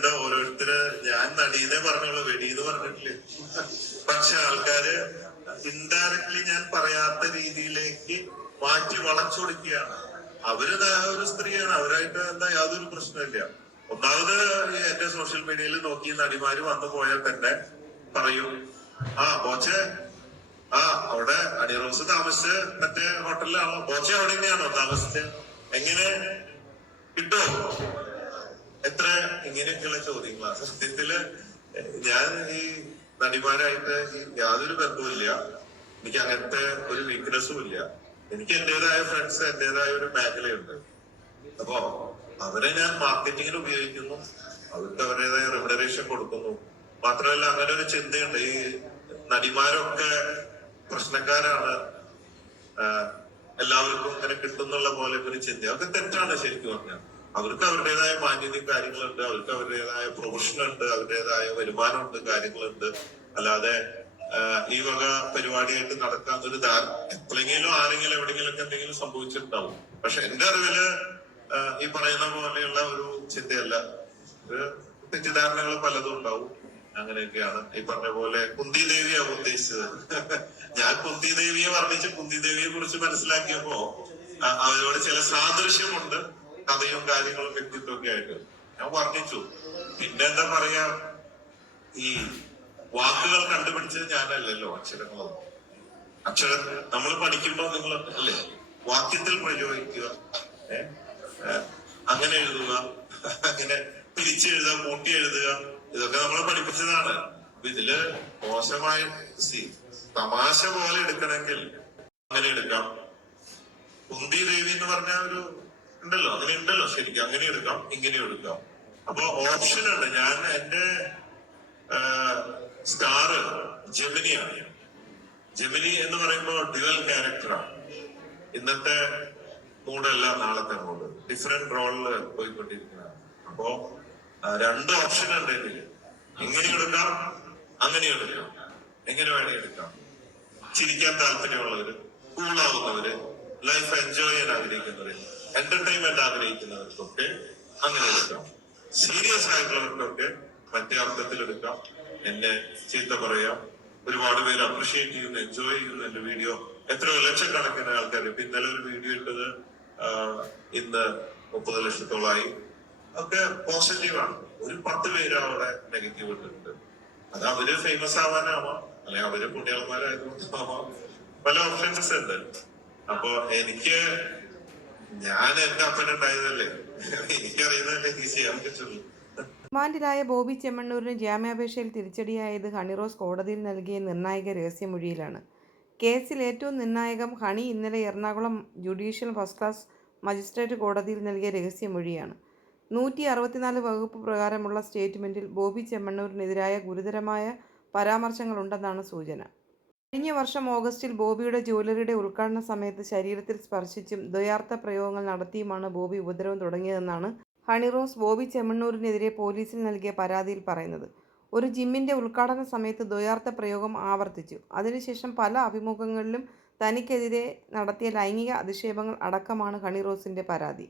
എന്താ ഓരോരുത്തര് ഞാൻ നടീനെ പറഞ്ഞോളൂ വെടിന്ന് പറഞ്ഞിട്ടില്ലേ. പക്ഷെ ആൾക്കാര് ഇൻഡയറക്ട്ലി ഞാൻ പറയാത്ത രീതിയിലേക്ക് മാറ്റി വളച്ചൊടുക്കുകയാണ് അവർ ഒരു സ്ത്രീയാണ് അവരായിട്ട് എന്താ യാതൊരു പ്രശ്നമില്ല ഒന്നാമത് എന്റെ സോഷ്യൽ മീഡിയയിൽ നോക്കി നടിമാര് വന്നു പോയാൽ തന്നെ പറയും ആ ബോച്ചെ ആ അവിടെ അണിറോസ് താമസിച്ച് മറ്റേ ഹോട്ടലിലാണോ ബോച്ചെ അവിടെ തന്നെയാണോ താമസിച്ച്? എങ്ങനെ? കിട്ടോ? ഇങ്ങനെയൊക്കെയുള്ള ചോദ്യങ്ങളാണ്. സത്യത്തിൽ ഞാൻ ഈ നടിമാരായിട്ട് യാതൊരു ബന്ധവുമില്ല. എനിക്ക് അങ്ങനത്തെ ഒരു വീക്ക്നെസ്സും ഇല്ല. എനിക്ക് എന്റേതായ ഫ്രണ്ട്സ് എന്റേതായ ഒരു മേഖലയുണ്ട്. അപ്പോ അവരെ ഞാൻ മാർക്കറ്റിങ്ങിന് ഉപയോഗിക്കുന്നു. അവർക്ക് അവരുടേതായ റെമുനറേഷൻ കൊടുക്കുന്നു. മാത്രമല്ല അങ്ങനെ ഒരു ചിന്തയുണ്ട്. ഈ നടിമാരൊക്കെ പ്രശ്നക്കാരാണ്. എല്ലാവർക്കും ഇങ്ങനെ കിട്ടുന്നുള്ള പോലെ ഒരു ചിന്ത. അതൊക്കെ തെറ്റാണ് ശരിക്കും പറഞ്ഞാൽ. അവർക്ക് അവരുടേതായ മാന്യതയും കാര്യങ്ങളുണ്ട് അവർക്ക് അവരുടേതായ പ്രൊഫഷൻ ഉണ്ട് അവരുടേതായ വരുമാനമുണ്ട് കാര്യങ്ങളുണ്ട്. അല്ലാതെ ഈ വക പരിപാടിയായിട്ട് നടക്കാൻ ഒരു ധാര എപ്പോഴെങ്കിലും ആരെങ്കിലും എവിടെയെങ്കിലും ഒക്കെ എന്തെങ്കിലും സംഭവിച്ചിട്ടുണ്ടാവും. പക്ഷെ എന്റെ അറിവിൽ ഈ പറയുന്ന പോലെയുള്ള ഒരു ചിന്തയല്ല. തെറ്റിദ്ധാരണകൾ പലതും ഉണ്ടാവും. അങ്ങനെയൊക്കെയാണ് ഈ പറഞ്ഞ പോലെ കുന്തി ദേവിയാണ് ഉദ്ദേശിച്ചത്. ഞാൻ കുന്തി ദേവിയെ വർണിച്ച് കുന്തി ദേവിയെ കുറിച്ച് മനസ്സിലാക്കിയപ്പോ അവരോട് ചില സാദൃശ്യമുണ്ട്. കഥയും കാര്യങ്ങളും വ്യക്തിത്വം ഒക്കെ ആയിട്ട്. ഞാൻ വർണിച്ചു. പിന്നെ എന്താ പറയാ ഈ വാക്കുകൾ കണ്ടുപിടിച്ചത് ഞാനല്ലല്ലോ അക്ഷരങ്ങളൊന്നും. അക്ഷര നമ്മൾ പഠിക്കുമ്പോ നിങ്ങൾ അല്ലേ വാക്യത്തിൽ പ്രയോഗിക്കുക. അങ്ങനെ എഴുതുക അങ്ങനെ പിരിച്ചെഴുതുക കൂട്ടി എഴുതുക ഇതൊക്കെ നമ്മൾ പഠിപ്പിച്ചതാണ്. ഇതിൽ മോശമായ സി തമാശ പോലെ എടുക്കണമെങ്കിൽ അങ്ങനെ എടുക്കാം. കുന്തി ദേവി എന്ന് പറഞ്ഞ ഒരു ഉണ്ടല്ലോ അങ്ങനെ ഉണ്ടല്ലോ ശരിക്കും. അങ്ങനെ എടുക്കാം ഇങ്ങനെ എടുക്കാം. അപ്പൊ ഓപ്ഷൻ ഉണ്ട്. ഞാൻ എന്റെ സ്റ്റാർ ജെമിനിയാണ്. ജെമിനി എന്ന് പറയുമ്പോൾ ഡ്യുവൽ ക്യാരക്ടറാണ് ഇന്നത്തെ മൂടല്ല നാളത്തെ മൂട്. ഡിഫറെന്റ് റോളിൽ പോയിക്കൊണ്ടിരിക്കുന്നതാണ്. അപ്പോ രണ്ട് ഓപ്ഷൻ ഉണ്ട് ഇതിൽ. ഇങ്ങനെ എടുക്കാം അങ്ങനെ എടുക്കാം. എങ്ങനെ വേണേ എടുക്കാം. ചിരിക്കാൻ താല്പര്യമുള്ളവര് കൂളാവുന്നവര് ലൈഫ് എൻജോയ് ചെയ്യാൻ ആഗ്രഹിക്കുന്നവര്. എന്റർടൈൻമെന്റ് ആഗ്രഹിക്കുന്നവർക്കൊക്കെ അങ്ങനെ എടുക്കാം. സീരിയസ് ആയിട്ടുള്ളവർക്കൊക്കെ മറ്റേ അർത്ഥത്തിൽ എടുക്കാം. എന്നെ ചീത്ത പറയാം. ഒരുപാട് പേര് അപ്രിഷിയേറ്റ് ചെയ്യുന്നു എൻജോയ് ചെയ്യുന്നു എന്റെ വീഡിയോ എത്രയോ ലക്ഷക്കണക്കിന് ആൾക്കാർ ഇപ്പൊ ഇന്നലെ ഒരു വീഡിയോ ഇട്ടത് ഇന്ന് മുപ്പത് ലക്ഷത്തോളമായി ഒക്കെ പോസിറ്റീവാണ് ഒരു പത്ത് പേര് അവിടെ നെഗറ്റീവ് ഇട്ടിട്ടുണ്ട്. അത് അവർ ഫേമസ് ആവാനാവാം. അല്ലെ അവർ പുണ്യാളന്മാരായതുകൊണ്ടാവാം. പല ഓപ്ഷൻസ് ഉണ്ട്. അപ്പൊ എനിക്ക് ഞാൻ റിമാൻഡിലായ ബോബി ചെമ്മണ്ണൂരിന് ജാമ്യാപേക്ഷയിൽ തിരിച്ചടിയായത് ഹണിറോസ് കോടതിയിൽ നൽകിയ നിർണായക രഹസ്യമൊഴിയിലാണ്. കേസിൽ ഏറ്റവും നിർണായകം ഹണി ഇന്നലെ Ernakulam judicial first class magistrate കോടതിയിൽ നൽകിയ രഹസ്യമൊഴിയാണ്. നൂറ്റി അറുപത്തിനാല് വകുപ്പ് പ്രകാരമുള്ള സ്റ്റേറ്റ്മെന്റിൽ ബോബി ചെമ്മണ്ണൂരിനെതിരായ ഗുരുതരമായ പരാമർശങ്ങളുണ്ടെന്നാണ് സൂചന. കഴിഞ്ഞ വർഷം ഓഗസ്റ്റിൽ ബോബിയുടെ ജ്വല്ലറിയുടെ ഉദ്ഘാടന സമയത്ത് ശരീരത്തിൽ സ്പർശിച്ചും ദ്വയാർത്ഥ പ്രയോഗങ്ങൾ നടത്തിയുമാണ് ബോബി ഉപദ്രവം തുടങ്ങിയതെന്നാണ് ഹണിറോസ് ബോബി ചെമ്മണ്ണൂരിനെതിരെ പോലീസിൽ നൽകിയ പരാതിയിൽ പറയുന്നത്. ഒരു ജിമ്മിന്റെ ഉദ്ഘാടന സമയത്ത് ദ്വയാർത്ഥ പ്രയോഗം ആവർത്തിച്ചു. അതിനുശേഷം പല അഭിമുഖങ്ങളിലും തനിക്കെതിരെ നടത്തിയ ലൈംഗിക അധിക്ഷേപങ്ങൾ അടക്കമാണ് ഹണിറോസിന്റെ പരാതി.